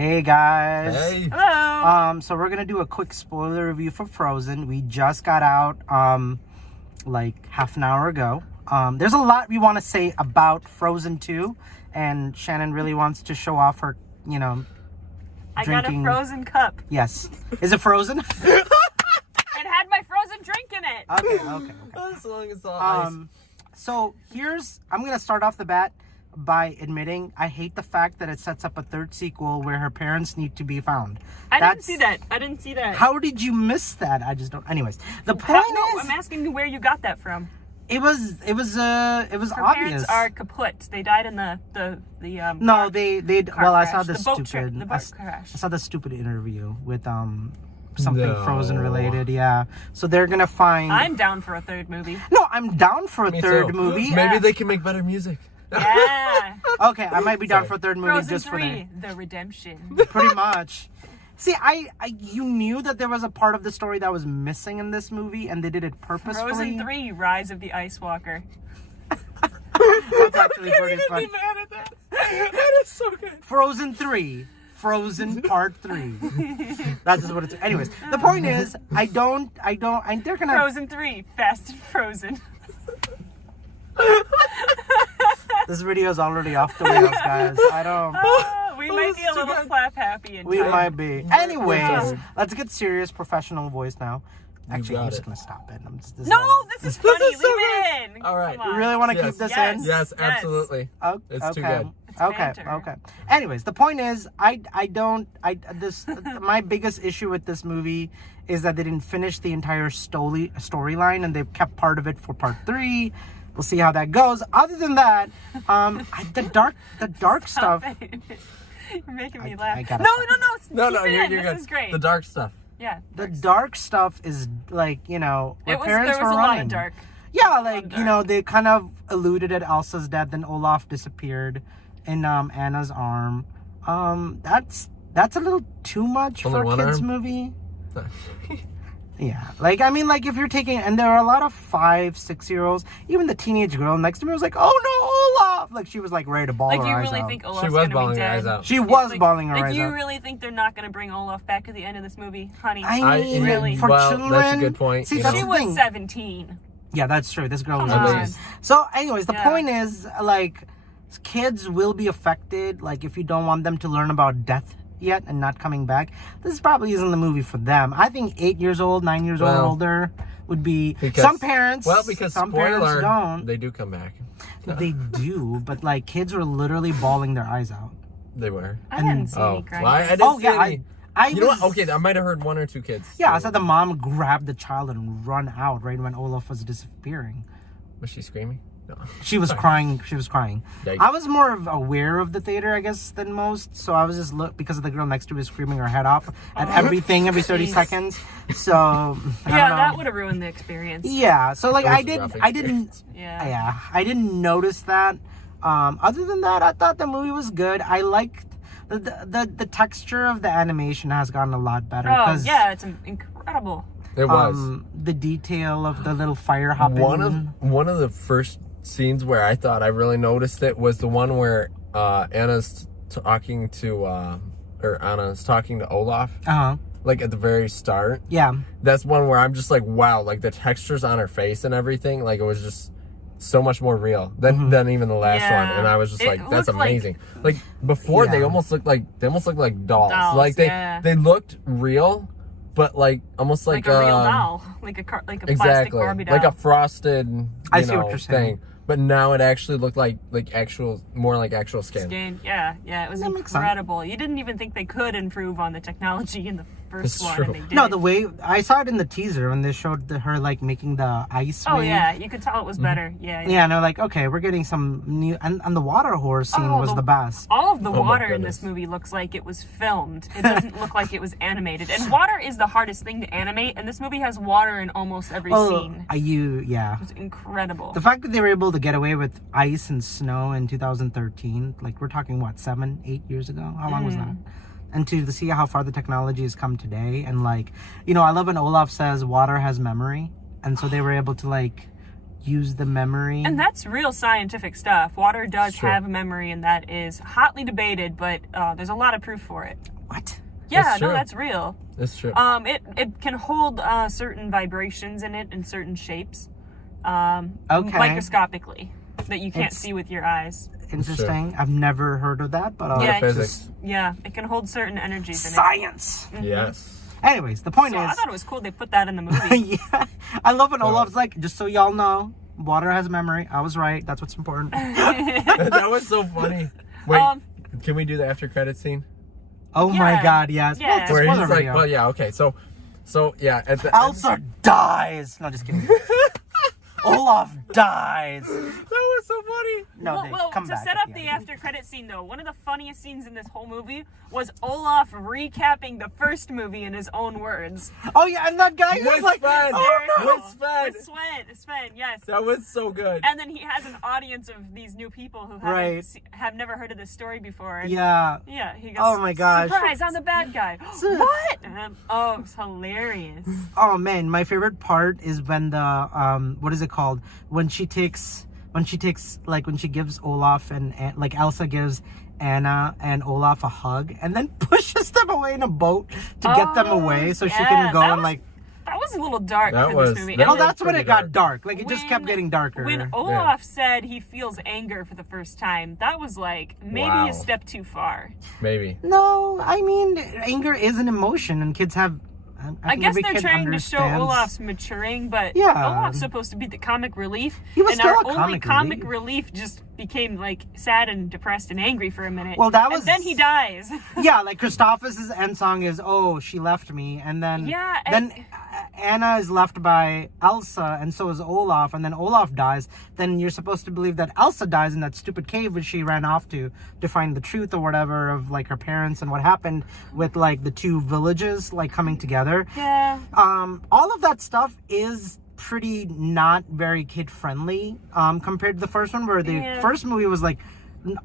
Hey guys. Hey. Hello. So we're gonna do a quick spoiler review for Frozen. We just got out like half an hour ago. There's a lot we want to say about Frozen 2, and Shannon really wants to show off her, I drinking. got a frozen cup. Yes. Is it frozen? It had my frozen drink in it. Okay. As long as it's all ice. So I'm gonna start off the bat by admitting I hate the fact that it sets up a third sequel where her parents need to be found. I didn't see that. How did you miss that? I just don't. Anyways, the point is, I'm asking you where you got that from. it was Her obvious. parents are kaput. They died in the No, car- they car well, I crash. saw the The boat stupid trip, the boat crash. I saw the stupid interview with something No. Frozen related. Yeah. So they're gonna find I'm down for a third movie. No, I'm down for a Me third too. movie. Maybe they can make better music. Yeah. Okay, I might be down Sorry. for a third movie Frozen just 3, The Redemption. for pretty much. See, you knew that there was a part of the story that was missing in this movie, and they did it purposefully. Frozen 3, Rise of the Ice Walker. That's actually pretty funny. mad at that. That is so good. Frozen 3. Frozen Part 3. That's just what it's. Anyways, the point is, they're gonna. Frozen 3, Fast and Frozen. This video is already off the rails, guys. I don't. We might be a little slap happy in We time. might be. Anyways, sorry. let's get serious, professional voice now. Actually, got I'm just it. gonna stop it. No, this is funny. is so Leave it in. All right. Come You on. really want to Yes. keep this Yes. in? Yes, absolutely. Oh, It's okay. too good. It's Okay. banter. Okay. Anyways, the point is, my biggest issue with this movie is that they didn't finish the entire storyline, and they kept part of it for part 3. We'll see how that goes. Other than that, the dark stuff. You're making me I laugh. gotta No. No, Keep it you're in. good. This is great. The dark stuff. Yeah. The dark stuff is like, where parents There was were a lot running. of dark. Yeah, lot like, of dark. they kind of alluded at Elsa's death, and Olaf disappeared in Anna's arm. That's a little too much Only for a one kids arm? movie. Yeah, if you're taking, and there are a lot of 5-6-year-olds, even the teenage girl next to me was like, "Oh no, Olaf!" Like she was like ready to bawl Like her you eyes really out. think Olaf's She was gonna be bawling her dead? eyes out. She was Like- bawling her like eyes you out. really think they're not gonna bring Olaf back at the end of this movie, honey? I mean, really? for Well, children, that's a good point, See, you that's She the was thing. 17. Yeah, that's true. This girl was Come on. amazing. So, anyways, the Yeah. point is, like, kids will be affected. Like, if you don't want them to learn about death yet and not coming back, this probably isn't the movie for them. I think 8 years old, 9 years old, Well, older would be. Because, some parents. because some spoiler, parents don't. they do come back. They do, but like kids were literally bawling their eyes out. They were. I didn't see any Oh, crying. well, I didn't Oh see yeah, any. I You know was- what? Okay, I might have heard 1 or 2 kids. Yeah, I saw the mom grab the child and run out right when Olaf was disappearing. Was she screaming? No. She was crying. She was crying. Yikes. I was more aware of the theater, I guess, than most. So I was just because the girl next to me was screaming her head off at everything every 30 Jeez. seconds. So I Yeah, don't know. that would have ruined the experience. Yeah. So like It was I a didn't. rough I didn't. experience. Yeah. I didn't notice that. Other than that, I thought the movie was good. I liked the texture of the animation has gotten a lot better. Oh, 'cause, yeah, it's incredible. It was. the detail of the little fire hopping. One of the first scenes where I thought I really noticed it was the one where Anna's talking to Olaf, like at the very start. Yeah. That's one where I'm just like, wow, like the textures on her face and everything, like it was just so much more real than even the last Yeah. one. And I was just It like, that's looked like- amazing. Like before, they Yeah. almost looked like dolls. Dolls, Like yeah. they looked real, but like almost Like a real doll. Like a plastic Exactly, Barbie doll. like a frosted, I see what you're saying. thing. But now it actually looked like more like actual skin. Yeah, it was That makes sense. incredible. You didn't even think they could improve on the technology in the first It's one, true. and they did. No, the way I saw it in the teaser when they showed her like making the ice Oh wave. yeah, you could tell it was better. Yeah. Yeah, and they're like, okay, we're getting some new, and the water horse scene Oh, was the best. All of the Oh my water in goodness. this movie looks like it was filmed. It doesn't look like it was animated. And water is the hardest thing to animate, and this movie has water in almost every scene. Yeah. It was incredible. The fact that they were able to get away with ice and snow in 2013, like we're talking, what, 7-8 years ago? How long was that? And to see how far the technology has come today. And like, I love when Olaf says water has memory. And so they were able to like use the memory. And that's real scientific stuff. Water does Sure. have a memory, and that is hotly debated, but there's a lot of proof for it. What? Yeah, That's no, true. that's real. It's true. It can hold certain vibrations in it in certain shapes, Okay. microscopically, that you can't It's- see with your eyes. Interesting. I've never heard of that, but Yeah, Physics. Yeah, it can hold certain energies in science. Yes. Anyways, the point it. So I is, thought it was cool they put that in the movie. yeah, I love when Olaf's like, just so y'all know, water has memory. I was right. That's what's important. That was so funny. Wait, Um, can we do the after credit scene? Oh my Yeah. God, yes. Yeah. Well, it's a Where spoiler he's like, video. well, yeah, okay. So yeah, at the Elsa dies. No, just kidding. Olaf dies. that was so funny. No, they well, come to back. set at up the the end. after credit scene, though, one of the funniest scenes in this whole movie was Olaf recapping the first movie in his own words. Oh yeah, and that guy was With like, Sven. oh no. With Sven. With Sven, yes. That was so good. And then he has an audience of these new people who Right. have never heard of this story before. And Yeah. Yeah, he goes, Oh my gosh. surprise, I'm the bad guy. What? Oh, it's hilarious. Oh man, my favorite part is when the what is it called? When she gives Olaf and like Elsa gives Anna and Olaf a hug and then pushes them away in a boat to get them away so she can yeah, go that and was- like. That was a little dark That for was- this movie. that And Oh, was that's when pretty it got dark. Like it just kept when- getting darker. When Olaf said he feels anger for the first time, that was like maybe Wow. a step too far. Maybe. No, I mean anger is an emotion, and kids have. I think guess every they're kid trying to show understands. Olaf's maturing, but Yeah. Olaf's supposed to be the comic relief. He was and still our a only comic comic relief. relief just became like sad and depressed and angry for a minute. Well, that was- And then he dies. Yeah, like Christophus' end song is "Oh, she left me," and then Yeah, then and- Anna is left by Elsa, and so is Olaf, and then Olaf dies. Then you're supposed to believe that Elsa dies in that stupid cave which she ran off to find the truth or whatever of like her parents and what happened with like the two villages like coming together. Yeah. All of that stuff is pretty not very kid friendly compared to the first one, where the Yeah. first movie was like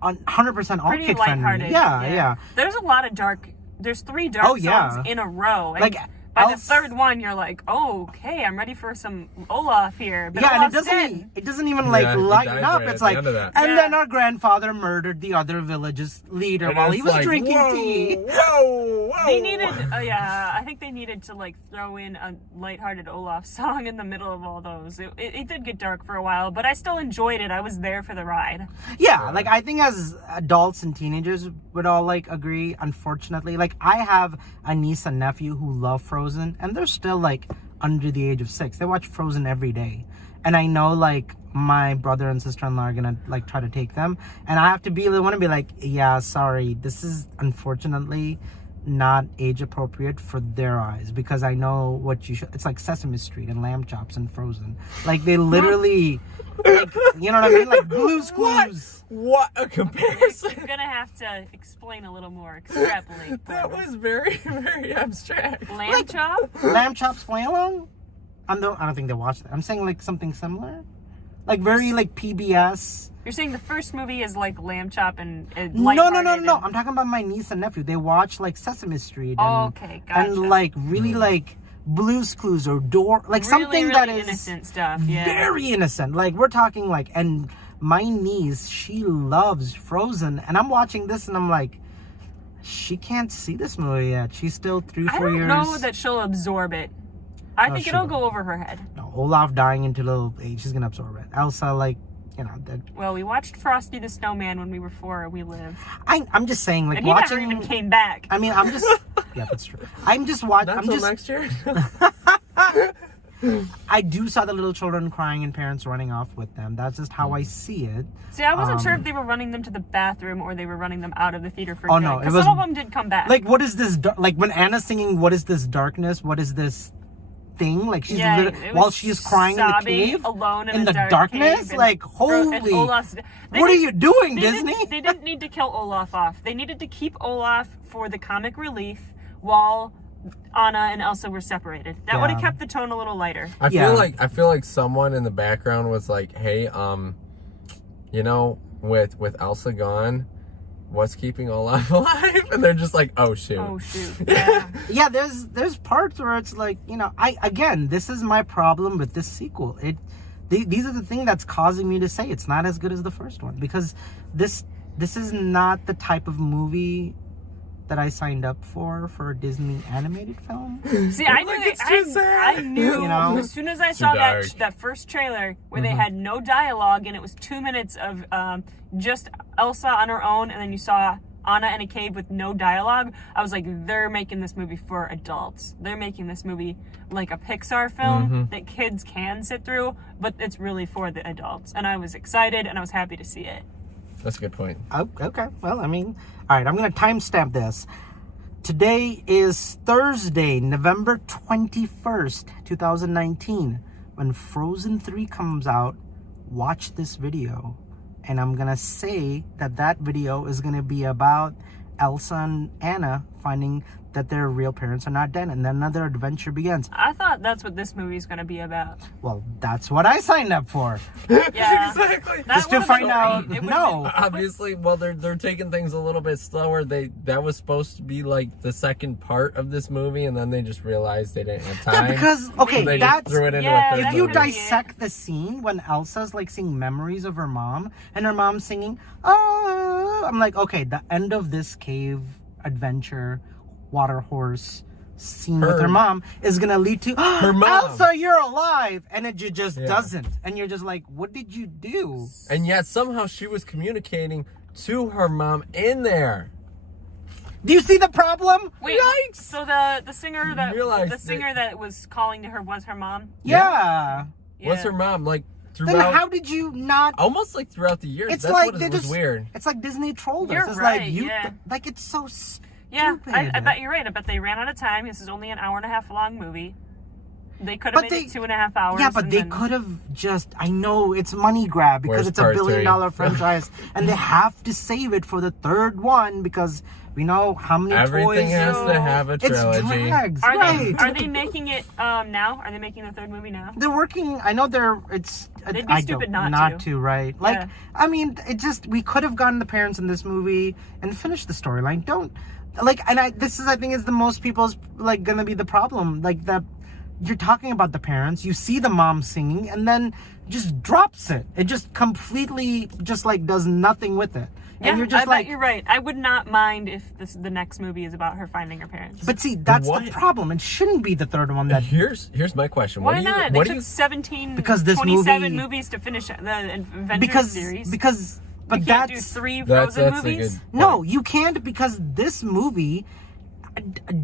100% all Pretty kid friendly. lighthearted. Yeah. There's a lot of dark. There's 3 dark Oh, yeah. songs in a row. And Like, by the Elsa- third one, you're like, oh, okay, I'm ready for some Olaf here. But Yeah, and Olaf's dead. it doesn't even like Yeah, he lighten dies up. right It's at the like, end of that. and Yeah. then our grandfather murdered the other village's leader And while it's he was like, drinking whoa, tea. Whoa, whoa. They needed, I think they needed to like throw in a lighthearted Olaf song in the middle of all those. It did get dark for a while, but I still enjoyed it. I was there for the ride. Yeah, like I think as adults and teenagers would all like agree. Unfortunately, like I have a niece and nephew who love Frozen, and they're still like under the age of 6. They watch Frozen every day, and I know like my brother and sister-in-law are gonna like try to take them, and I have to be the one to be like, yeah, sorry, this is unfortunately not age appropriate for their eyes, because I know what you should. It's like Sesame Street and Lamb Chops and Frozen. Like they literally, like, you know what I mean? Like Blue's Clues. What a comparison. You're gonna have to explain a little more, extrapolate. That was very, very abstract. Lamb chop? Lamb Chops play along? I don't think they watch that. I'm saying like something similar, like very like PBS. You're saying the first movie is like Lamb Chop and No. lighthearted and- I'm talking about my niece and nephew. They watch like Sesame Street. Oh, And, okay, gotcha. And like really like Blue's Clues or Door, like really, something really that is innocent stuff. Yeah. very innocent. Like we're talking like, and my niece, she loves Frozen, and I'm watching this and I'm like, she can't see this movie yet. She's still 3-4 I don't years. know that she'll absorb it. I think she it'll will. go over her head. No, Olaf dying into little age, she's gonna absorb it. Elsa, like, you know, that. Well, we watched Frosty the Snowman when we were 4 and we lived. I'm just saying, like And he watching. never even came back. I mean, I'm just. Yeah, that's true. I'm just watching. Not I'm till just. next year. I do saw the little children crying and parents running off with them. That's just how I see it. See, I wasn't sure if they were running them to the bathroom or they were running them out of the theater for Oh, good. no, it 'Cause was- some of them did come back. Like, what is this? Like when Anna's singing, "What is this darkness? What is this thing?" Like she's yeah, literally, it was while she's crying in the sobbing cave, alone in in a the dark darkness. cave, and Like, and holy! Olaf's- they What are didn't- you doing, they Disney? they didn't need to kill Olaf off. They needed to keep Olaf for the comic relief while Anna and Elsa were separated. That would have Yeah. kept the tone a little lighter. I Yeah. feel like someone in the background was like, "Hey, you know, with Elsa gone, what's keeping Olaf alive?" And they're just like, "Oh shoot." Oh shoot! Yeah. Yeah, there's parts where it's like, you know, this is my problem with this sequel. these are the thing that's causing me to say it's not as good as the first one, because this is not the type of movie that I signed up for a Disney animated film. See, I knew it's too sad. I knew You know? as soon as I saw dark. that first trailer where they had no dialogue and it was 2 minutes of just Elsa on her own, and then you saw Anna in a cave with no dialogue. I was like, they're making this movie for adults. They're making this movie like a Pixar film that kids can sit through, but it's really for the adults. And I was excited and I was happy to see it. That's a good point. Oh, okay. Well, I mean, all right, I'm going to timestamp this. Today is Thursday, November 21st, 2019. When Frozen 3 comes out, watch this video. And I'm going to say that video is going to be about Elsa and Anna finding that their real parents are not dead, and then another adventure begins. I thought that's what this movie's going to be about. Well, that's what I signed up for. Yeah. Exactly. That Just to would've find been out, great. It would've no. Obviously, well, they're taking things a little bit slower. That was supposed to be like the second part of this movie, and then they just realized they didn't have time. Yeah, because, So okay, they just that's... threw it into yeah, a third If you movie. dissect the scene when Elsa's like seeing memories of her mom and her mom singing, oh, I'm like, okay, the end of this cave adventure, water horse scene with her mom is gonna lead to Her mom. Elsa, you're alive, and it just Yeah. doesn't, and you're just like, what did you do? And yet somehow she was communicating to her mom in there. Do you see the problem? Wait, Yikes! so the singer that Realized the singer that was calling to her was her mom? Yeah. What's her mom like Then throughout? how did you not? Almost like throughout the years. It's That's like what they was just weird. It's like Disney trolled us. You're It's right, like you, yeah. like it's so stupid. Yeah, I bet you're right. I bet they ran out of time. This is only an hour and a half long movie. They could have But made it 2.5 hours. Yeah, but and they then- could have just, I know it's money grab because Where's it's a part $1 billion 3? franchise, and they have to save it for the third one because we know how many Everything toys. has to have a It's trilogy. drags, Are right? they making it now? Are they making the third movie now? They're working. I know they're. It's. They'd be I stupid don't, not to. right? Like, Yeah. I mean, it just we could have gotten the parents in this movie and finished the storyline. Don't like, and this is I think is the most people's like gonna be the problem. Like that, you're talking about the parents. You see the mom singing, and then just drops it. It just completely just like does nothing with it. Yeah, And you're just I like, bet you're right. I would not mind if the next movie is about her finding her parents. but see, that's What? the problem. It shouldn't be the third one that. Here's my question. Why what do you, not? What They do took you 17, Because this 27 movie- movies to finish the Avengers series. But you can't do that's 3 That's Frozen a movies. good. No, you can't, because this movie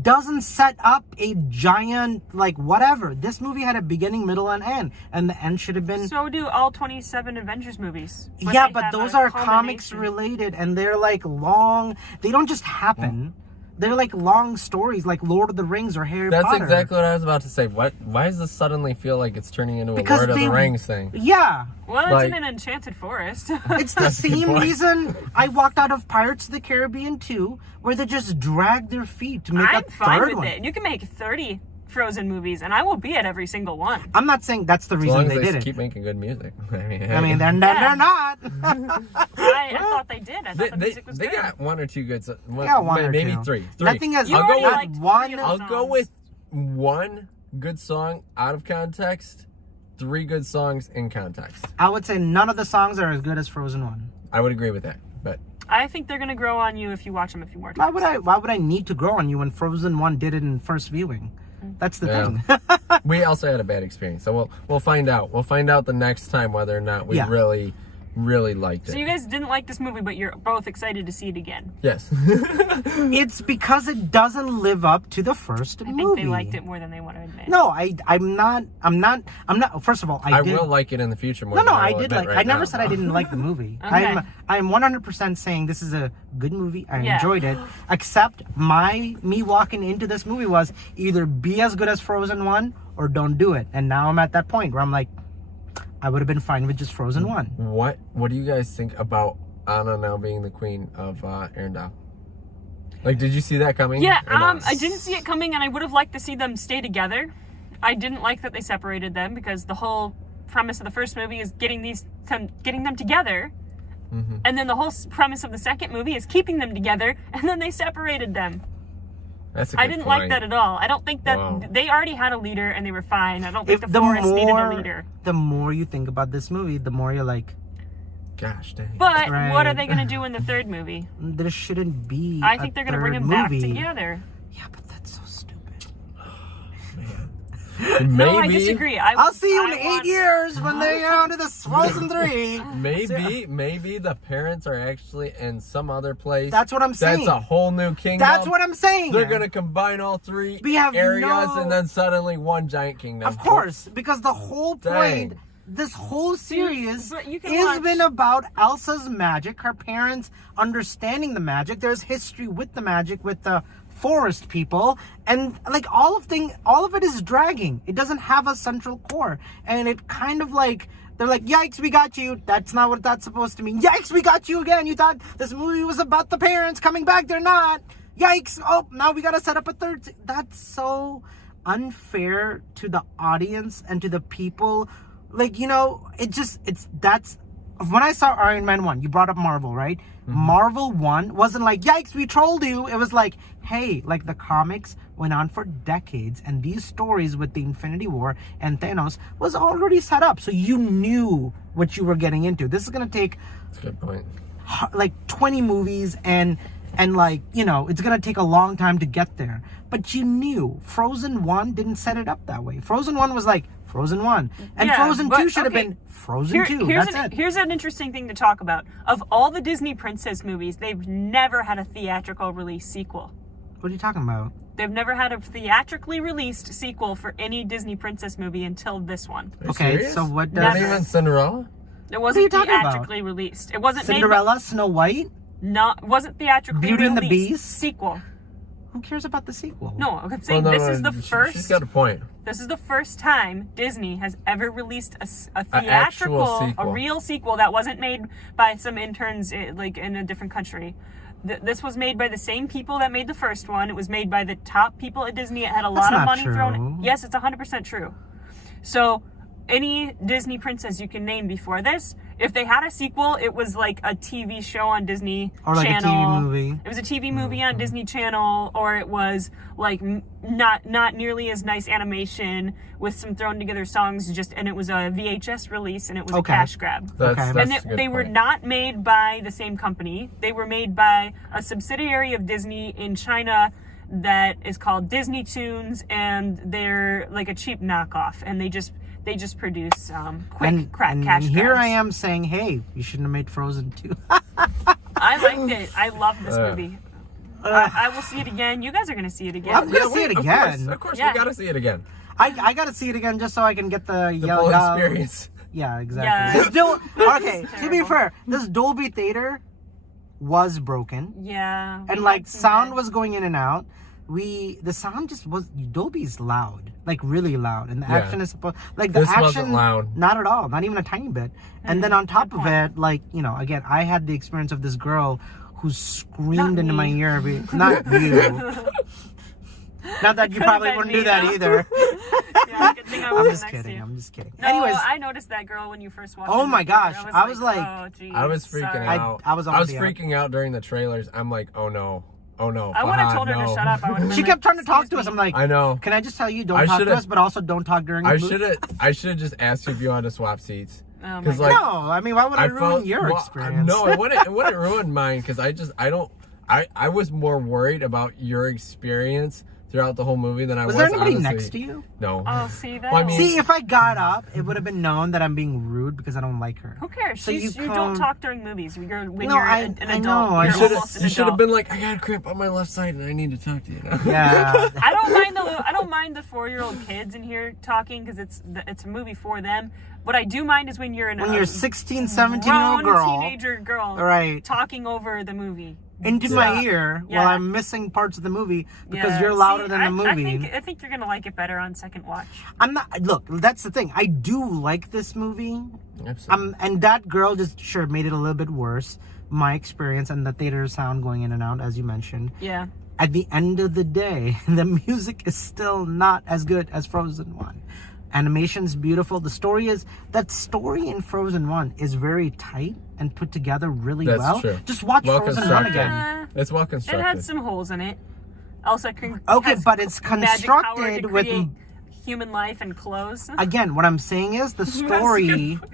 doesn't set up a giant like whatever. This movie had a beginning, middle, and end, and the end should have been. So do all 27 Avengers movies. where Yeah, they but have those a are comics culmination. related, and they're like long. They don't just happen. They're like long stories, like Lord of the Rings or Harry That's Potter. exactly what I was about to say. Why does this suddenly feel like it's turning into a Because Lord of they- the Rings thing? Yeah, Well, it's Like- in an enchanted forest. it's the That's a good same point. reason I walked out of Pirates of the Caribbean 2, where they just drag their feet to make I'm a fine third with one. it. You can make 30 Frozen movies, and I will be at every single one. I'm not saying that's the As reason long as they they did keep it. making good music. I mean, I mean, they're Yeah. not. I thought they did. I thought the music was they good. got one or two good. Yeah, one or maybe two. three. Nothing has. You I'll go already with- liked one. 3 of the I'll go songs. with one good song out of context, 3 good songs in context. I would say none of the songs are as good as Frozen 1. I would agree with that. But I think they're gonna grow on you if you watch them a few more Why times. would I need to grow on you when Frozen 1 did it in first viewing? That's the Yeah. thing. we also had a bad experience, so we'll find out. We'll find out the next time whether or not we Yeah. really liked it. So you guys didn't like this movie, but you're both excited to see it again. Yes. It's because it doesn't live up to the first I think movie. they liked it more than they want to admit. No, I'm not. First of all, I did. will like it in the future more. No, than I will did admit like. right I never now. said I didn't like the movie. Okay. I'm 100% saying this is a good movie. I Yeah. enjoyed it. Except me walking into this movie was either be as good as Frozen 1 or don't do it. And now I'm at that point where I'm like, I would have been fine with just Frozen 1. What do you guys think about Anna now being the queen of Arendelle? Like, did you see that coming? Yeah, Or not? I didn't see it coming, and I would have liked to see them stay together. I didn't like that they separated them because the whole premise of the first movie is getting them together, and then the whole premise of the second movie is keeping them together, and then they separated them. That's a good I didn't point. like that at all. I don't think that Wow. they already had a leader and they were fine. I don't think If the forest needed a leader. the more you think about this movie, the more you're like, Gosh dang. But Right. what are they going to do in the third movie? there shouldn't be. I think they're going to bring them back together. Yeah, but that's so stupid. Man. No, I Maybe. disagree. I'll see you in I 8 want- years when they get onto this Frozen 3. Maybe the parents are actually in some other place. That's what I'm saying. That's a whole new kingdom. That's what I'm saying. They're gonna combine all three We have areas no- and then suddenly one giant kingdom. Of course, because the whole point, Dang. this whole series But you can has watch- been about Elsa's magic, her parents understanding the magic. There's history with the magic, with the forest people, and like all of it is dragging. It doesn't have a central core, and it kind of like they're like, yikes, we got you. That's not what that's supposed to mean. Yikes, we got you again. You thought this movie was about the parents coming back. They're not. Yikes. Oh, now we got to set up a third. That's so unfair to the audience and to the people. Like, you know, that's when I saw Iron Man 1, you brought up Marvel, right? Marvel 1 wasn't like, yikes, we trolled you. It was like, hey, like the comics went on for decades, and these stories with the Infinity War and Thanos was already set up. So you knew what you were getting into. This is going to take That's a good point. like 20 movies and like, you know, it's gonna take a long time to get there. But you knew Frozen 1 didn't set it up that way. Frozen 1 was like Frozen 1, and Yeah, Frozen 2 but, should have okay. been Frozen 2. That's it. Here's an interesting thing to talk about. Of all the Disney princess movies, they've never had a theatrical release sequel. What are you talking about? They've never had a theatrically released sequel for any Disney princess movie until this one. Are you Okay, serious? so what Not does even Cinderella? It are you wasn't talking about? theatrically released. It wasn't Cinderella, Snow White? wasn't theatrically Beauty and the released. Beast? Sequel. Who cares about the sequel? No, I'm saying Well, no, this no, is the she- first. She's got a point. This is the first time Disney has ever released a actual theatrical, a sequel. real sequel that wasn't made by some interns like in a different country. This was made by the same people that made the first one. It was made by the top people at Disney. It had a lot of not money true. thrown. Yes, it's 100% true. So, any Disney princess you can name before this, if they had a sequel, it was like a TV show on Disney Or like Channel. a TV movie. It was a TV movie on Disney Channel, or it was like not nearly as nice animation with some thrown together songs. And it was a VHS release, and it was Okay. a cash grab. That's, Okay. that's And a good they were point. not made by the same company. They were made by a subsidiary of Disney in China that is called Disney Toons, and they're like a cheap knockoff. And they just produce quick crack and cash here grabs. I am saying, hey, you shouldn't have made Frozen 2. I liked it. I love this movie. I will see it again. You guys are going to see it again. I'm gonna see it Of again. course, Yeah. we gotta see it again. I gotta see it again just so I can get the The yellow full experience. Yeah, exactly. Yeah. Okay, to be terrible. fair, this Dolby Theater was broken. Yeah. we And had like some sound bad- was going in and out. The sound just was Dolby's loud, like really loud, and the Yeah. action is supposed like the This action wasn't loud. not at all, not even a tiny bit. And then on top of it, like, you know, again, I had the experience of this girl who screamed Not into my me. ear. Not you. Not that you Could've probably been wouldn't me, do that though. either. Yeah, good thing I I'm wasn't just next to kidding. you. I'm just kidding. No, Anyways, I noticed that girl when you first watched Oh it. my gosh, I was like- oh, geez, I was freaking sorry. out. I was on the freaking out during the trailers. I'm like, oh no. I would have Fahad, told her no. to shut up. I would have she kept trying to talk to us. I'm like, I know. can I just tell you, don't I talk to should've- us, but also don't talk during the I movie? should have just asked you if you wanted to swap seats. Oh my 'Cause, God. like, No, I mean, why would I ruin your experience? No, it wouldn't ruin mine because I was more worried about your experience throughout the whole movie than I was. Was there anybody honestly. next to you? No. Oh, see that? Well, I mean- See, if I got up, it would have been known that I'm being rude because I don't like her. Who cares? So You come- don't talk during movies. When No, you're I- an I adult. know, I You're should've- almost an you should have adult. been like, I got a cramp on my left side and I need to talk to you now. Yeah. I don't mind the 4-year-old kids in here talking because it's a movie for them. What I do mind is when you're When you're 16, 17-year-old grown girl teenager girl, Right. talking over the movie. into my ear Yeah. while I'm missing parts of the movie because Yeah. you're louder See, than the movie. I think you're gonna like it better on second watch. I'm not. Look, that's the thing. I do like this movie. Absolutely. And that girl just sure made it a little bit worse. My experience and the theater sound going in and out, as you mentioned. Yeah. At the end of the day, the music is still not as good as Frozen 1. Animation's beautiful. The story in Frozen 1 is very tight and put together really That's well. true. Just watch Well Frozen 1 constructed. again. It's well It constructed. had some holes in it. Elsa can Okay, has but it's magic power to constructed with. create human life and clothes. Again, what I'm saying is the That's story. good.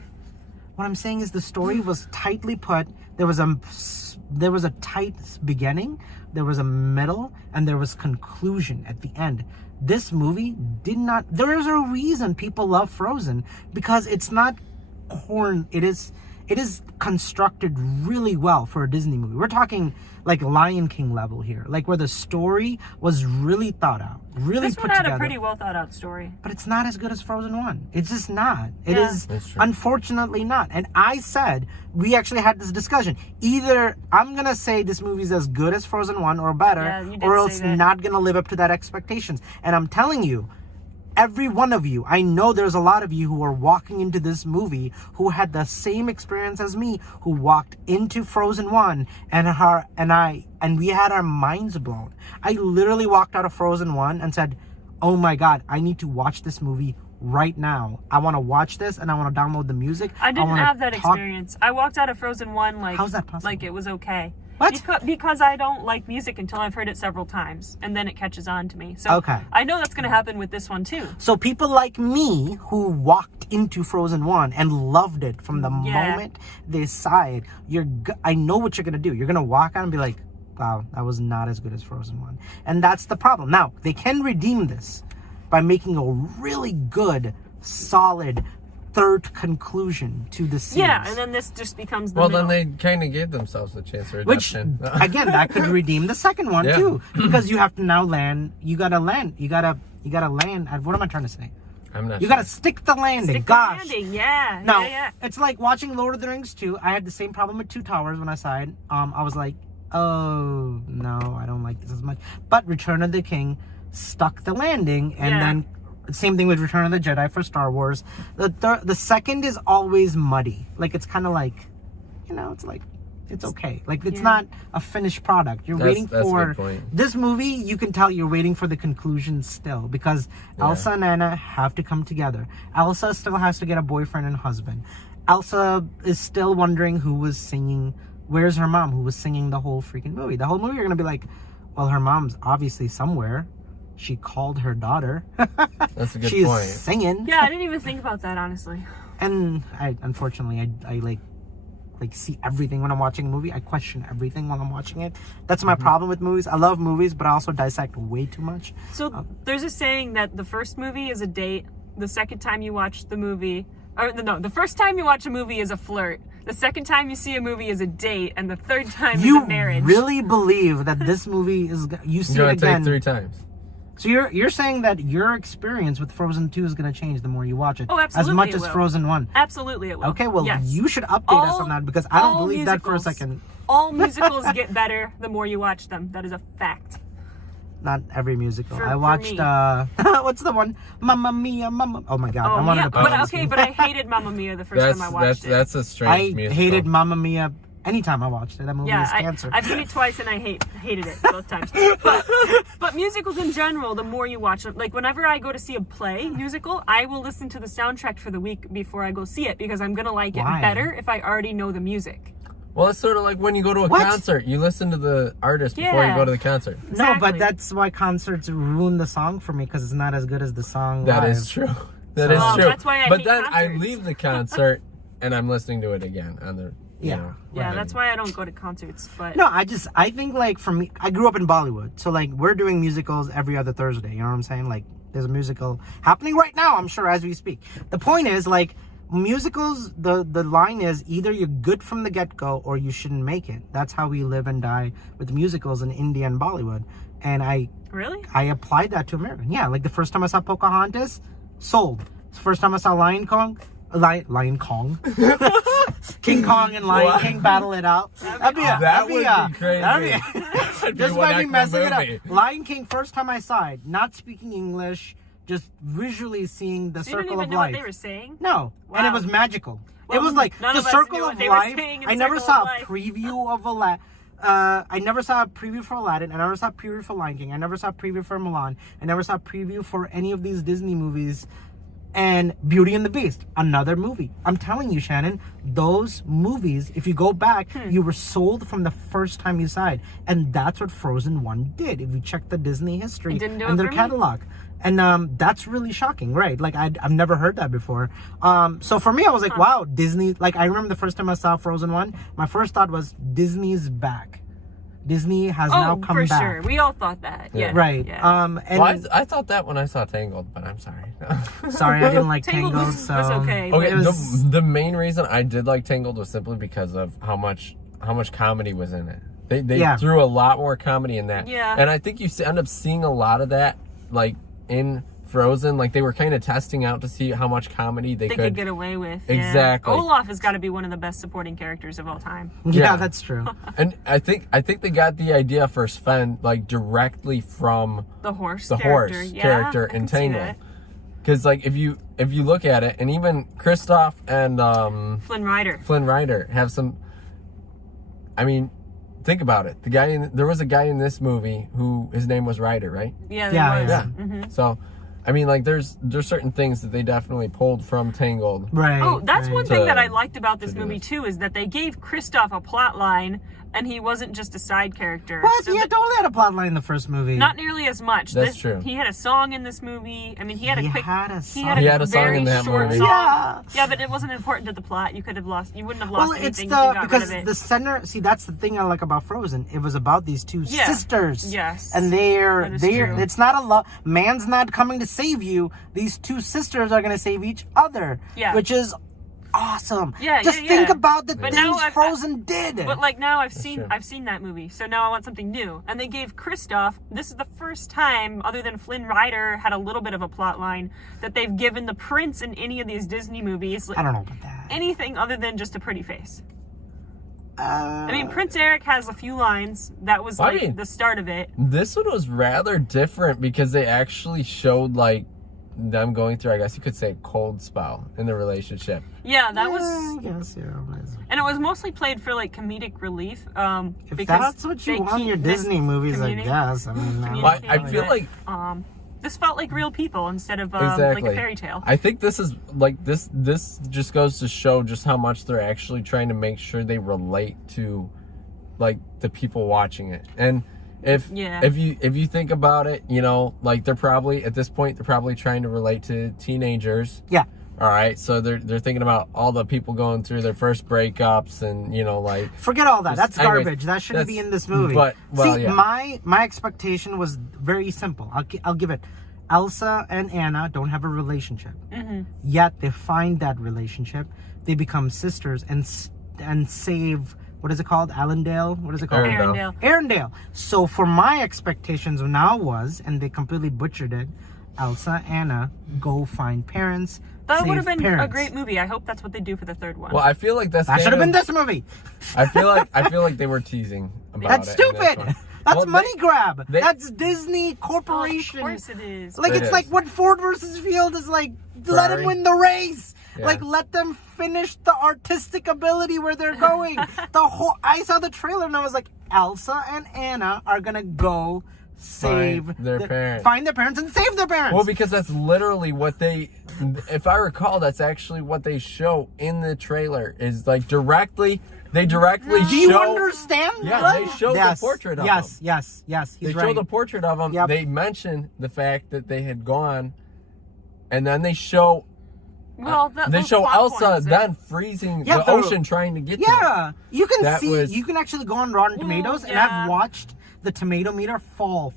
What I'm saying is the story was tightly put. There was a tight beginning, there was a middle, and there was conclusion at the end. This movie did not. There is a reason people love Frozen, because it's not corn. It is constructed really well for a Disney movie. We're talking like Lion King level here, like where the story was really thought out, really This put one had together. a pretty well thought out story. But it's not as good as Frozen 1. It's just not. It Yeah. is That's true. unfortunately not. And I said, we actually had this discussion. Either I'm going to say this movie's as good as Frozen 1 or better, Yeah, you did or say else that. not going to live up to that expectations. And I'm telling you, every one of you, I know there's a lot of you who are walking into this movie who had the same experience as me, who walked into Frozen 1 and we had our minds blown. I literally walked out of Frozen 1 and said, oh my God, I need to watch this movie right now. I want to watch this and I want to download the music. I didn't wanna have that talk- experience. I walked out of Frozen 1 like How's that possible? like it was okay. What? Because I don't like music until I've heard it several times, and then it catches on to me. So Okay. I know that's going to happen with this one too. So people like me who walked into Frozen 1 and loved it from the Yeah. moment they saw it, I know what you're going to do. You're going to walk out and be like, wow, that was not as good as Frozen 1. And that's the problem. Now, they can redeem this by making a really good, solid third conclusion to the series. Yeah, and then this just becomes the Well, middle. then they kind of gave themselves a chance for Which, redemption. again, that could redeem the second one Yeah. too. Because you have to now land. You gotta land. You gotta land. What am I trying to say? I'm not You sure. gotta stick the landing. Stick the Gosh. landing, yeah. Now, yeah. it's like watching Lord of the Rings 2. I had the same problem with Two Towers when I saw it. I was like, oh, no, I don't like this as much. But Return of the King stuck the landing. And Yeah. then, same thing with Return of the Jedi for Star Wars. The second is always muddy. Like, it's kind of like, it's like, it's okay. Like, it's Yeah. not a finished product. You're waiting That's a for... good point. This movie, you can tell you're waiting for the conclusion still, because Elsa and Anna have to come together. Elsa still has to get a boyfriend and husband. Elsa is still wondering who was singing, where's her mom, who was singing the whole freaking movie. The whole movie, you're going to be like, well, her mom's obviously somewhere. She called her daughter. That's a good She's point. singing. Yeah, I didn't even think about that, honestly. And unfortunately, I like see everything when I'm watching a movie. I question everything while I'm watching it. That's my problem with movies. I love movies, but I also dissect way too much. So there's a saying that the first movie is a date, the second time you watch the movie, or no, the first time you watch a movie is a flirt, the second time you see a movie is a date, and the third time You is a marriage. really believe that this movie is you see You're it gonna again? take 3 times. So you're saying that your experience with Frozen 2 is going to change the more you watch it, Oh, as absolutely much it as will. Frozen 1. Absolutely it will. Okay, well, yes. you should update us All- on that, because I don't all believe that for a musicals- second. All musicals get better the more you watch them. That is a fact. Not every musical. For I watched me. what's the one? Mamma Mia, Mamma. Oh my God, I Oh, wanted yeah, to but put this okay, one. but I hated Mamma Mia the first time I watched it. That's a strange I musical. hated Mamma Mia anytime I watched it. That movie Yeah, was cancer. I've seen it twice and I hated it both times. But musicals in general, the more you watch them, like whenever I go to see a play musical, I will listen to the soundtrack for the week before I go see it, because I'm gonna like Why? it better if I already know the music. Well, it's sort of like when you go to a What? concert. You listen to the artist before you Yeah. go to the concert. No, Exactly. but that's why concerts ruin the song for me, because it's not as good as the song That live. is true. That So- is Oh, true. that's why I but hate then I concerts. leave the concert and I'm listening to it again on the. Yeah. Yeah, that's why I don't go to concerts. But No, I think like for me, I grew up in Bollywood, so like we're doing musicals every other Thursday. You know what I'm saying? Like there's a musical happening right now, I'm sure, as we speak. The point is, like, musicals, the line is either you're good from the get-go or you shouldn't make it. That's how we live and die with musicals in India and Bollywood. And I really, applied that to America. Yeah, like the first time I saw Pocahontas, sold. The first time I saw Lion Kong, King Kong and Lion King battle it out. That would be crazy. That'd be Just one by me heck of a messing it movie. up. Lion King, first time I saw it, not speaking English, just visually seeing the so you didn't circle even of know life. what they were saying. No, and it Wow. was magical. Well, it was like none the of us circle knew of what they were life. saying in I never Circle saw of a Life. preview of Aladdin. I never saw a preview for Aladdin. I never saw a preview for Lion King. I never saw a preview for Mulan. I never saw a preview for any of these Disney movies. And Beauty and the Beast, another movie. I'm telling you, Shannon, those movies, if you go back, you were sold from the first time you saw it. And that's what Frozen 1 did. If you check the Disney history It didn't do and it their for me. catalog. And that's really shocking, right? Like, I've never heard that before. So for me, I was like, wow, Disney, like, I remember the first time I saw Frozen 1, my first thought was, Disney's back. Disney has now Oh, come for back. sure. We all thought that. Yeah. Right. Yeah. And Well, I thought that when I saw Tangled, but I'm sorry. sorry, I didn't like Tangled Tangled. was So okay. Okay, It was- the main reason I did like Tangled was simply because of how much comedy was in it. They Yeah. threw a lot more comedy in that. Yeah. And I think you end up seeing a lot of that, like, in Frozen. Like, they were kind of testing out to see how much comedy they could get away with. Yeah. Exactly. Olaf has got to be one of the best supporting characters of all time. yeah, Yeah. that's true. And I think they got the idea for Sven, like, directly from The horse the character. horse Yeah, character I in can see Tangled. that. Because, like, if you look at it, and even Kristoff and Flynn Rider. Flynn Rider have some. I mean, think about it. There was a guy in this movie who his name was Ryder, right? Yeah, Yeah, there was. Yeah. Mhm. So, I mean, like, there's certain things that they definitely pulled from Tangled. Right. Oh, that's right. one thing To- that I liked about this to do movie this. too, is that they gave Kristoff a plot line, and he wasn't just a side character. What? So He had totally had a plot line in the first movie. not nearly as much. That's true. He had a song in this movie. I mean, he had a He quick. had a He song. had a, He had a song very in that short movie. song. Yeah. Yeah, but it wasn't important to the plot. You wouldn't have lost Well, it's anything if you got rid because of it. the center. See, that's the thing I like about Frozen. It was about these two Yeah. sisters. Yes. And That they're is they're. true. It's not a love. Man's not coming to save you. These two sisters are gonna save each other. Yeah. Which is awesome. Yeah, Just yeah, think yeah. about the But things now I've- Frozen did. But like now I've true. seen that movie, so now I want something new. And they gave Kristoff. This is the first time, other than Flynn Rider had a little bit of a plot line, that they've given the prince in any of these Disney movies I don't know about that. anything other than just a pretty face. I I mean, Prince Eric has a few lines. That was I like mean- the start of it. This one was rather different because they actually showed, like, them going through, I guess you could say, a cold spell in the relationship. Yeah, that was, I guess, yeah. and it was mostly played for like comedic relief. If Because that's what you they want in keep your this Disney movies, I communi- guess. I mean, I don't Well, I communicating feel that, like this felt like real people instead of exactly like a fairy tale. I think this is like this just goes to show just how much they're actually trying to make sure they relate to, like, the people watching it. And if you think about it, you know, like, they're probably at this point trying to relate to teenagers. Yeah. All right, so they're thinking about all the people going through their first breakups, and, you know, like, Forget all that. Just- That's anyways, garbage. That shouldn't be that's- in this movie. but- well, see, yeah. my expectation was very simple. I'll give it. Elsa and Anna don't have a relationship, yet they find that relationship. They become sisters and save. What is it called? Allendale? What is it called? Arendelle. Arendelle. So for my expectations now was, and they completely butchered it, Elsa, Anna go find parents. That save would have been a parents. great movie. I hope that's what they do for the third one. well, I feel like that's That kind should have been of- this movie. I feel like they were teasing about That's it in this stupid. one. That's Well, money grab. they- That's Disney Oh, Corporation. of course it is. Like, It it's is. like what Ford versus Field is like. Let them Ferrari? win the race. Yeah. Like, let them finish the artistic ability where they're going. I saw the trailer and I was like, Elsa and Anna are gonna go save Find their parents. find their parents and save their parents. Well, because that's literally what they, if I recall, that's actually what they show in the trailer. Is like directly do you show. understand? Yeah, what? they show the portrait of yes, him. Yes. They He's show right. the portrait of him. Yep. They mention the fact that they had gone, and then they show. Well, They those show plot Elsa points are- then freezing Yeah, the ocean trying to get to her. Yeah, you can That see. was- You can actually go on Rotten Tomatoes, and yeah. I've watched the tomato meter fall.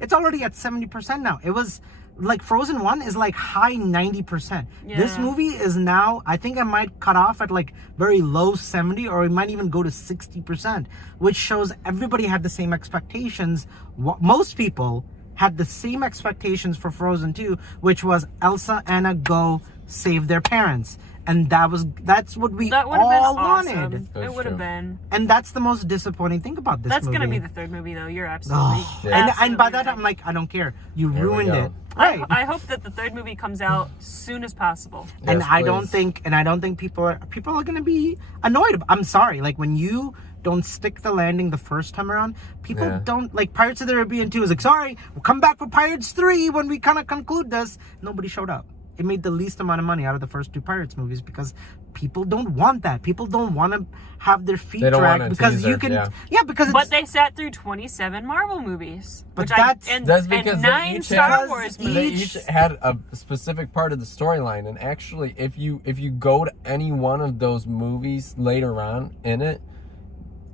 It's already at 70% now. It was like Frozen 1 is like high 90%. This Yeah. movie is now, I think I might cut off at like very low 70, or it might even go to 60%, which shows everybody had the same expectations. Most people had the same expectations for Frozen 2, which was Elsa, Anna go save their parents. And that's what we That would have been all awesome. wanted. That's It would have true. been. And that's the most disappointing thing about this That's movie. gonna be the third movie, though. You're absolutely. Oh. Yeah. And by absolutely that time, I'm right. like, I don't care. You There we ruined go. it. Right. I hope that the third movie comes out soon as possible. and Yes, I don't please. think people are gonna be annoyed. I'm sorry. Like, when you don't stick the landing the first time around, people Yeah. don't like. Pirates of the Caribbean 2 is like, sorry, we'll come back for Pirates 3 when we kind of conclude this. Nobody showed up. it made the least amount of money out of the first 2 Pirates movies because people don't want that. People don't want to have their feet They don't want dragged a because teaser, you can. yeah. Because But they sat through 27 Marvel movies, But which that's and because 9 Star has Wars each- movies. they each had a specific part of the storyline, and actually, if you go to any one of those movies later on in it,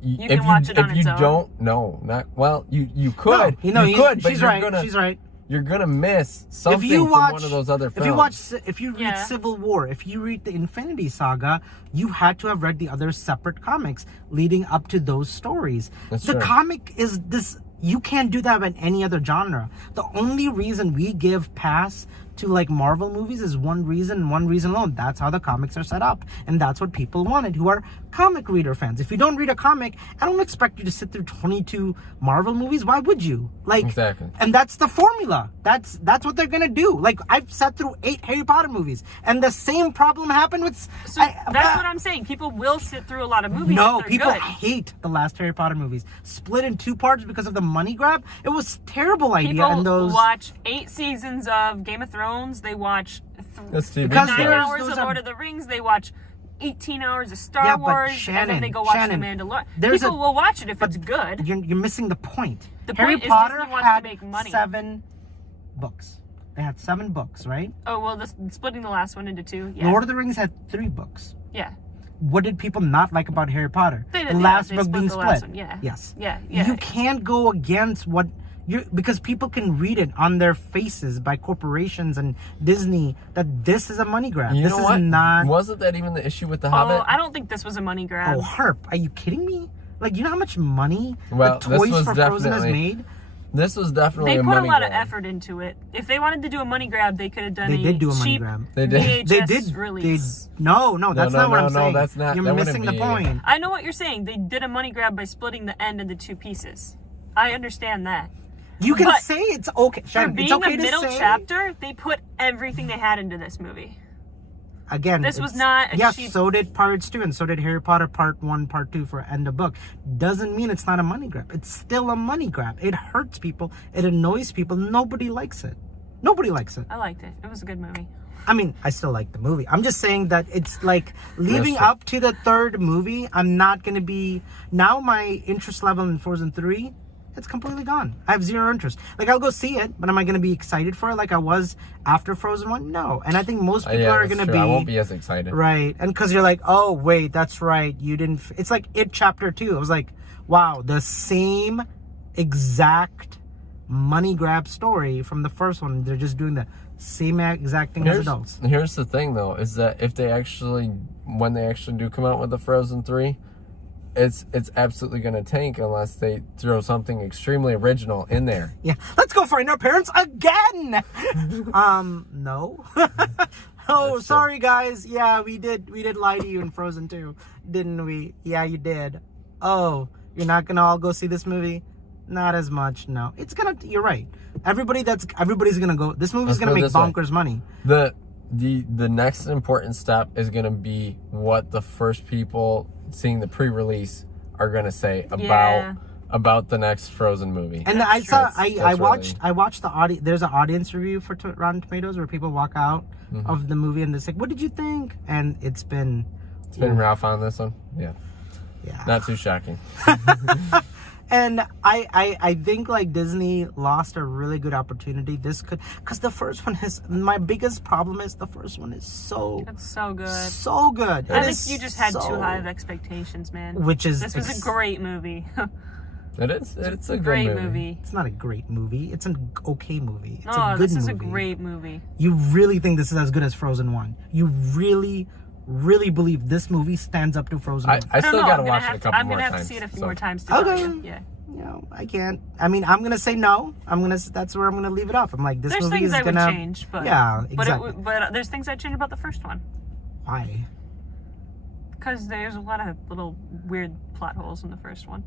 You can watch it on if its you own. don't, no, not well, you could, you know, you could, but she's you're right. gonna She's right. you're gonna miss something If you watch from one of those other films. if you read Yeah. Civil War, if you read the Infinity Saga, you had to have read the other separate comics leading up to those stories. That's the true. comic is this. You can't do that in any other genre. The only reason we give pass to like Marvel movies is one reason alone. That's how the comics are set up, and that's what people wanted who are comic reader fans. If you don't read a comic, I don't expect you to sit through 22 Marvel movies. Why would you? Like, Exactly. and that's the formula. That's what they're gonna do. Like, I've sat through 8 Harry Potter movies, and the same problem happened with. So that's what I'm saying. People will sit through a lot of movies. No, if they're people good. hate the last Harry Potter movies. Split in 2 parts because of the money grab. It was a terrible idea. People And those watch 8 seasons of Game of Thrones. They watch That's TV Because 9 there's- shows. hours those of are- Lord of the Rings. They watch 18 hours of Star Yeah, but Wars, and Shannon, then they go watch Shannon, The Mandalorian. there's People a- will watch it if it's good. you're missing the point. The Harry point is Potter Disney wants to had make money. 7 books. They had 7 books, right? Oh well, splitting the last one into 2. Yeah, Lord of the Rings had 3 books. yeah. What did people not like about Harry Potter? They The did, yeah, last they book split being the last split. one, yeah. Yes. Yeah, yeah. You can't go against what you because people can read it on their faces by corporations and Disney that this is a money grab. You this know is what? not. Wasn't that even the issue with the Oh, Hobbit? I don't think this was a money grab. Oh, Harp, are you kidding me? Like, you know how much money Well, the this Toys was for Frozen has definitely- made? This was definitely They a put a money lot of grab. effort into it. If they wanted to do a money grab, they could have done They did do a money cheap grab. They did. VHS They did. release. No, that's no, not what no, I'm no, saying. that's not- You're that wouldn't missing the be- point. I know what you're saying. They did a money grab by splitting the end into 2 pieces. I understand that. You can But say it's okay. For Shannon, being it's okay a to middle say. chapter, they put everything they had into this movie. Again, This was it's- not a yes, cheap- so did Pirates 2 and so did Harry Potter Part 1, Part 2 for end of book. Doesn't mean it's not a money grab. It's still a money grab. It hurts people. It annoys people. Nobody likes it. Nobody likes it. I liked it. It was a good movie. I mean, I still like the movie. I'm just saying that it's like leading Yes, sir. up to the 3rd movie, I'm not going to be... Now my interest level in Frozen 3, it's completely gone. I have 0 interest. Like, I'll go see it, but am I going to be excited for it like I was after Frozen 1? No. And I think most people Yeah, are that's going to true. be... I won't be as excited. Right. And because you're like, oh, wait, that's right. You didn't... It's like It Chapter 2. I was like, wow, the same exact money grab story from the first one. They're just doing the same exact thing as adults. Here's the thing, though, is that if they actually, when they actually do come out with the Frozen 3, it's absolutely going to tank unless they throw something extremely original in there. Yeah. Let's go find our parents again! No. Oh, That's sorry, guys. Yeah, we did lie to you in Frozen 2, didn't we? Yeah, you did. Oh, you're not gonna all go see this movie? Not as much, no. It's gonna... You're right. Everybody's gonna go... This movie's Let's gonna put it make this way. bonkers money. The next important step is going to be what the first people seeing the pre-release are going to say Yeah. about the next Frozen movie. And That's I true. saw, That's I watched the audience. There's an audience review for Rotten Tomatoes where people walk out Mm-hmm. of the movie and they say, "What did you think?" And it's been Ralph on this one. Yeah, yeah. not too shocking. And I think like Disney lost a really good opportunity. This could, because the first one is, my biggest problem is the first one is so It's so good. so good. I It think is you just had so- too high of expectations, man. Which is This was a great movie. It is. It's a great good movie. It's not a great movie. It's an okay movie. It's No, a good this is a movie. great movie. You really think this is as good as Frozen 1? You really, really believe this movie stands up to Frozen 1? I still don't know. got to I'm watch gonna it a couple I'm more gonna have times. to see it a few so. more times to Okay. tell you. Yeah. You know, I can't. I mean, I'm gonna say no. That's where I'm gonna leave it off. I'm like, this There's movie things is I would gonna change, but yeah, but, exactly. but there's things I'd change about the first one Why? because there's a lot of little weird plot holes in the first one.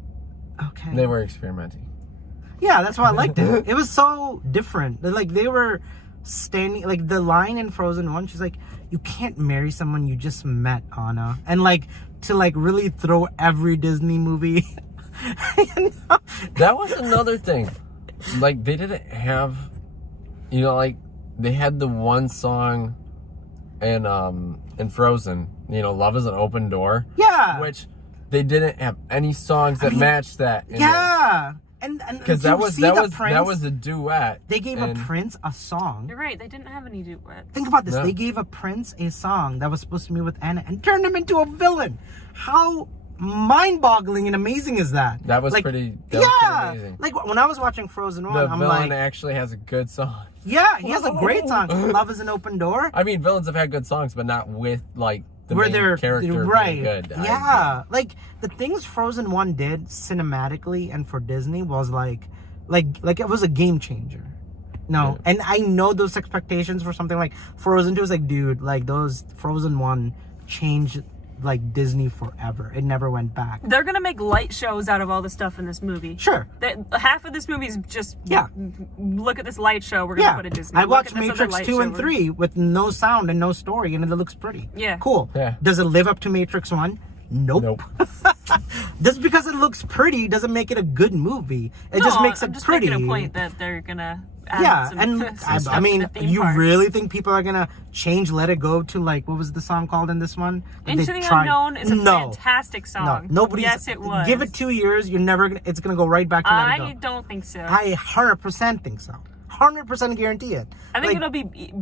Okay. They were experimenting. Yeah, that's why I liked it. It was so different. Like they were standing, like the line in Frozen 1, she's like, "You can't marry someone you just met, Anna," and like to like really throw every Disney movie. You know? That was another thing. Like they didn't have, like they had the one song in Frozen, you know, Love is an Open Door. Yeah. Which they didn't have any songs that matched that. Yeah. And because that was a duet. They gave a Prince a song. You're right. They didn't have any duets. Think about this. No. They gave a Prince a song that was supposed to be with Anna and turned him into a villain. How mind-boggling and amazing is that? That was pretty amazing. Like when I was watching Frozen 1, the villain actually has a good song. Yeah, he has a great song. Love is an Open Door. I mean, villains have had good songs, but not with like the main character being good. Yeah, like the things Frozen 1 did cinematically and for Disney was like it was a game changer. No, and I know those expectations for something like Frozen 2 is like, dude, like those Frozen 1 changed like Disney forever. It never went back. They're gonna make light shows out of all the stuff in this movie. Sure. Half of this movie is just look at this light show. We're gonna put a Disney. I watched Matrix 2 and 3 with no sound and no story, and it looks pretty. Yeah. Cool. Yeah. Does it live up to Matrix 1? Nope. Just because it looks pretty doesn't make it a good movie. It just makes it pretty. I'm just making a point that they're gonna I mean, you really think people are gonna change Let It Go to like, what was the song called in this one? Into the Unknown is a fantastic song. No, nobody's. Yes, it was. Give it 2 years, you're never gonna. It's gonna go right back to Let It Go. I don't think so. I 100% think so. 100% guarantee it. I think it'll be.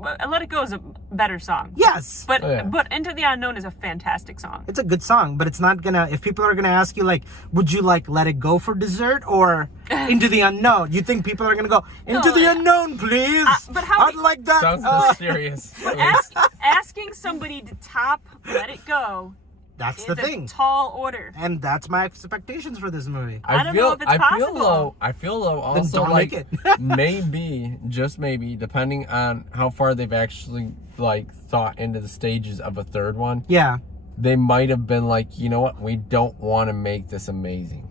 Let It Go is a better song. Yes. But Into the Unknown is a fantastic song. It's a good song, but it's not gonna, if people are gonna ask you like, would you like Let It Go for dessert or Into the Unknown? You think people are gonna go, Into the Unknown, please? But how I'd like that. Sounds mysterious. Asking somebody to top Let It Go. That's the thing. A tall order. And that's my expectations for this movie. I don't know if it's possible. I feel though also like maybe, just maybe, depending on how far they've actually like thought into the stages of a third one. Yeah. They might have been like, you know what, we don't want to make this amazing.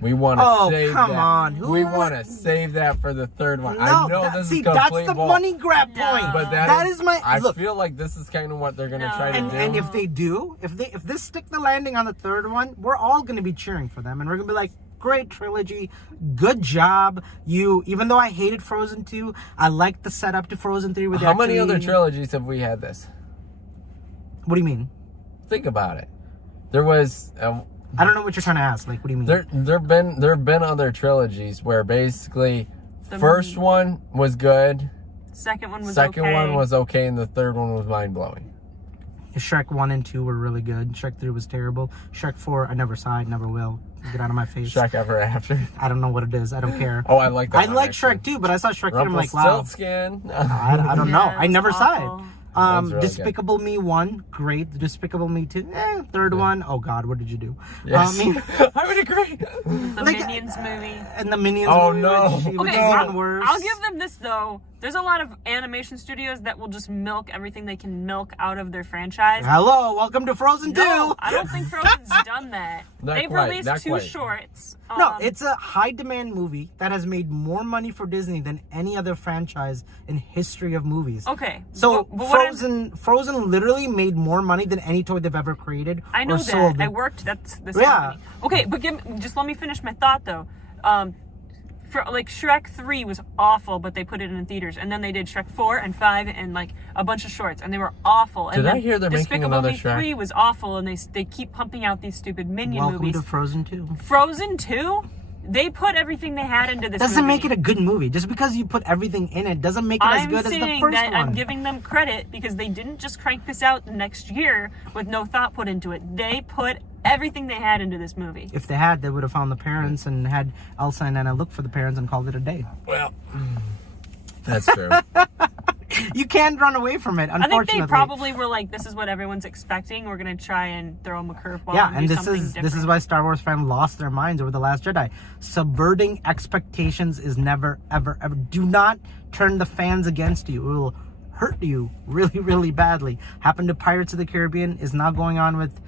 We want to save that. On. We want to save that for the third one. No, I know this is complete that's the bull. money grab point. But that is my. I feel like this is kind of what they're gonna try to do. And if they do, if this stick the landing on the third one, we're all gonna be cheering for them, and we're gonna be like, great trilogy, good job. Even though I hated Frozen 2, I liked the setup to Frozen 3 with. How many other trilogies have we had this? What do you mean? Think about it. There was. I don't know what you're trying to ask. Like, what do you mean? There have been other trilogies where basically first one was good, second one was okay, and the third one was mind blowing. Shrek 1 and 2 were really good. Shrek 3 was terrible. Shrek 4, I never saw it, never will. Get out of my face. Shrek Ever After. I don't know what it is. I don't care. Oh, I like that. I like Shrek 2, but I saw Shrek 3 and I'm like, wow. I don't know. I never saw it. Really Despicable Me 1, great. Despicable Me 2, third one, oh god, what did you do? Yes. I would agree. The Minions movie. And the Minions movie. Okay, I'll give them this though. There's a lot of animation studios that will just milk everything they can milk out of their franchise. Hello, welcome to Frozen 2. No, I don't think Frozen's done that. They've released 2 shorts. No, it's a high demand movie that has made more money for Disney than any other franchise in history of movies. Okay. So Frozen literally made more money than any toy they've ever created. I know that. I worked. That's the same company. Okay, but just let me finish my thought though. Like Shrek 3 was awful, but they put it in theaters, and then they did Shrek 4 and 5 and like a bunch of shorts, and they were awful. Did I hear they're making another Shrek? Despicable Me 3 was awful, and they keep pumping out these stupid Minion movies. Welcome to Frozen 2. Frozen 2? They put everything they had into this doesn't make it a good movie. Just because you put everything in it doesn't make it as good as the first one. I'm giving them credit because they didn't just crank this out next year with no thought put into it. They put everything they had into this movie. If they had, they would have found the parents and had Elsa and Anna look for the parents and called it a day. Well, that's true. You can't run away from it, unfortunately. I think they probably were like, this is what everyone's expecting. We're going to try and throw them a curveball. Yeah, and this is why Star Wars fans lost their minds over The Last Jedi. Subverting expectations is never, ever, ever. Do not turn the fans against you. It will hurt you really, really badly. Happened to Pirates of the Caribbean, is now going on with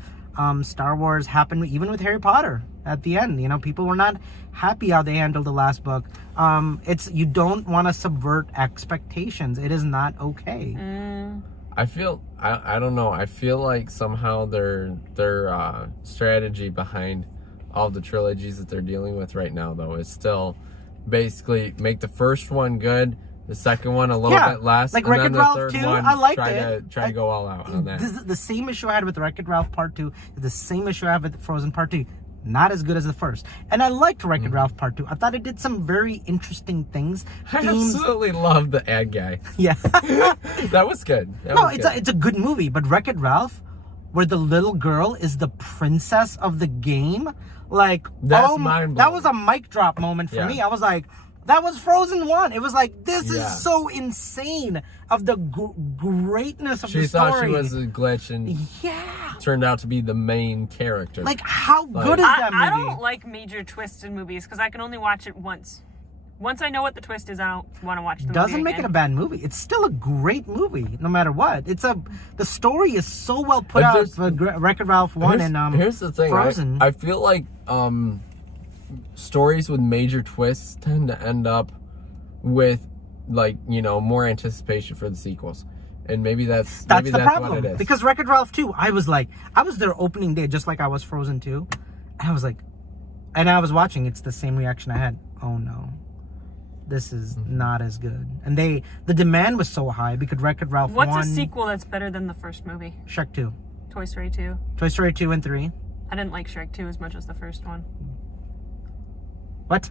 Star Wars, happened even with Harry Potter at the end. You know, people were not happy how they handled the last book. You don't want to subvert expectations. It is not okay. I feel I don't know. I feel like somehow their strategy behind all the trilogies that they're dealing with right now though is still basically make the first one good, The second one a little bit less. Like and Wreck-It then the Ralph third 2, one, I liked try it. to go all out on that. This is the same issue I had with Wreck-It Ralph Part 2. The same issue I have with Frozen Part 2. Not as good as the first. And I liked Wreck-It Ralph Part 2. I thought it did some very interesting things. I absolutely love the ad guy. Yeah. That was good. It's a good movie, but Wreck-It Ralph, where the little girl is the princess of the game, like, that's mind-blowing. That was a mic drop moment for me. I was like, that was Frozen 1. It was like, this is so insane of the greatness of the story. She thought she was a glitch and turned out to be the main character. Like, how good is that movie? I don't like major twists in movies because I can only watch it once. Once I know what the twist is, I don't want to watch the movie Doesn't make it a bad movie. It's still a great movie, no matter what. The story is so well put out for Wreck-It Ralph 1 and here's the thing, Frozen. I feel like stories with major twists tend to end up with, like, you know, more anticipation for the sequels. And maybe that's the problem. What it is. Because Wreck-It Ralph 2, I was there opening day just like I was Frozen 2. And I was like, and I was watching, it's the same reaction I had. Oh no. This is not as good. And the demand was so high because Wreck-It Ralph 1... What's a sequel that's better than the first movie? Shrek 2. Toy Story 2. Toy Story 2 and 3. I didn't like Shrek 2 as much as the first one. What?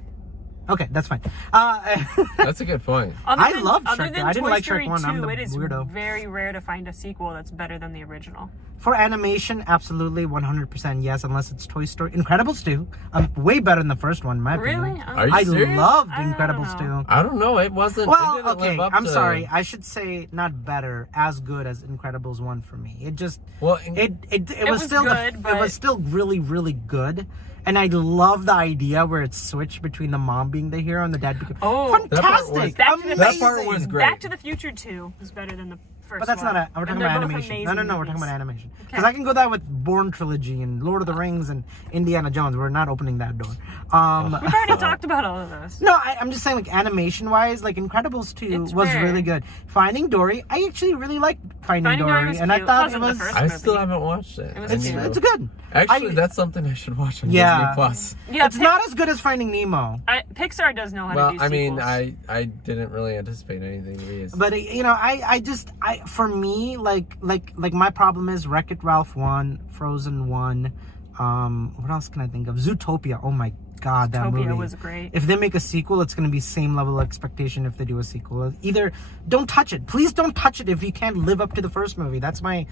Okay, that's fine. That's a good point. I love Shrek. Other than I didn't Toy like Story Shrek 1. 2, I'm the it is weirdo. very rare to find a sequel that's better than the original. For animation, absolutely, 100% yes, unless it's Toy Story. Incredibles 2, way better than the first one, in my opinion. Really? Are you I serious? loved I don't Incredibles know. 2. I don't know. It wasn't. Well, it didn't okay, live up I'm to... sorry. I should say not better, as good as Incredibles 1 for me. It just, Well, it was still good, it was still really, really good. And I love the idea where it's switched between the mom being the hero and the dad becoming fantastic. That part was great. Back to the Future 2 is better than the first But that's one. not we're talking about animation. No, we're talking about animation. Because I can go that with Bourne Trilogy and Lord of the Rings and Indiana Jones. We're not opening that door. We've already talked about all of those. No, I'm just saying, like, animation-wise, like, Incredibles 2 was really good. Finding Dory, I actually really liked Finding Dory. Was and cute. I thought It wasn't the first I movie. still haven't watched it. it's good. Actually, that's something I should watch on Disney Plus. Yeah, it's not as good as Finding Nemo. Pixar does know how to do sequels. Well, I mean, I didn't really anticipate anything to be as... But you know, for me, like my problem is Wreck-It Ralph 1, Frozen 1, what else can I think of? Zootopia. Oh my god, that movie was great. If they make a sequel, it's going to be same level of expectation if they do a sequel. Either don't touch it. Please don't touch it if you can't live up to the first movie. That's my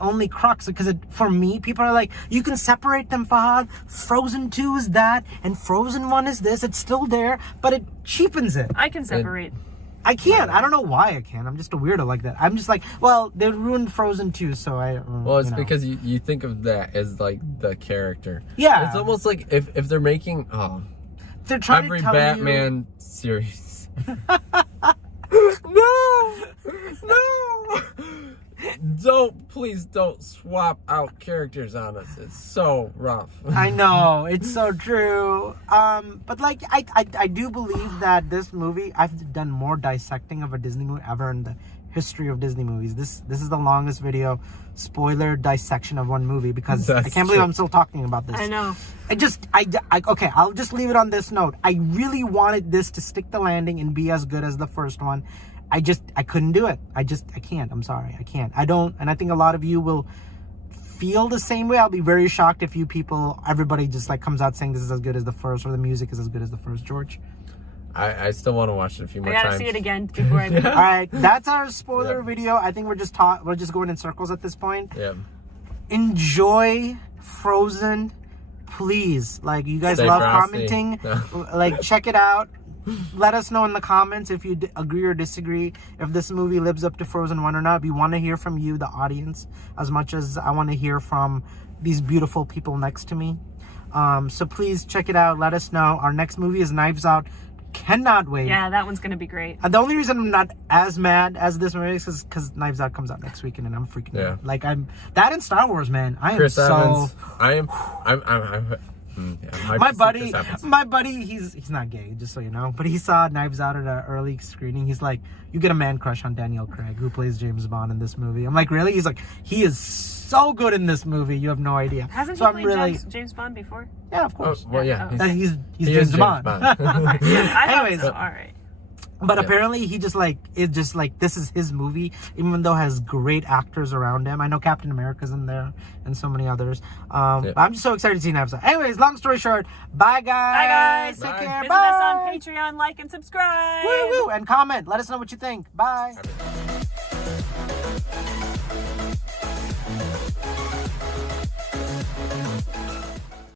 only crux, because for me, people are like, you can separate them, Fahad. Frozen 2 is that and Frozen 1 is this. It's still there, but it cheapens it. I can separate. I can't. I don't know why I can't. I'm just a weirdo like that. I'm just like, well, they ruined Frozen 2, so I... Well, it's because you think of that as, like, the character. Yeah. It's almost like if they're making... they're trying every to tell Batman series. No! Please don't swap out characters on us. It's so rough. I know, it's so true. But like, I do believe that this movie, I've done more dissecting of a Disney movie ever in the history of Disney movies. This is the longest video spoiler dissection of one movie, because I can't believe I'm still talking about this. I know. Okay, I'll just leave it on this note. I really wanted this to stick the landing and be as good as the first one. I couldn't do it. I can't. I'm sorry. I can't. And I think a lot of you will feel the same way. I'll be very shocked if everybody just like comes out saying this is as good as the first, or the music is as good as the first, George. I still want to watch it a few more times. I gotta see it again before I... All right, that's our spoiler video. I think we're just going in circles at this point. Yeah. Enjoy Frozen, please. Like, you guys Stay love frosty. commenting. Like, check it out. Let us know in the comments if you agree or disagree, if this movie lives up to Frozen 1 or not. We want to hear from you, the audience, as much as I want to hear from these beautiful people next to me. So please check it out. Let us know. Our next movie is Knives Out. Cannot wait. Yeah, that one's gonna be great. And the only reason I'm not as mad as this movie is because Knives Out comes out next weekend, and I'm freaking out. Like, I'm that in Star Wars, man. I am Chris so. Evans, I'm my buddy, he's not gay, just so you know, but he saw Knives Out at an early screening. He's like, you get a man crush on Daniel Craig, who plays James Bond in this movie. I'm like, really? He's like, he is so good in this movie, you have no idea. Hasn't so he played James Bond before? Yeah, of course. Well, yeah. He's James Bond. I Anyways, so. All right. But Yeah. apparently he just like this is his movie, even though it has great actors around him. I know Captain America's in there and so many others. But I'm just so excited to see an episode. Anyways, long story short, bye guys. Bye guys. Take Bye. care. Visit Bye. us on Patreon, like and subscribe. Woo woo, and comment. Let us know what you think. Bye. Bye.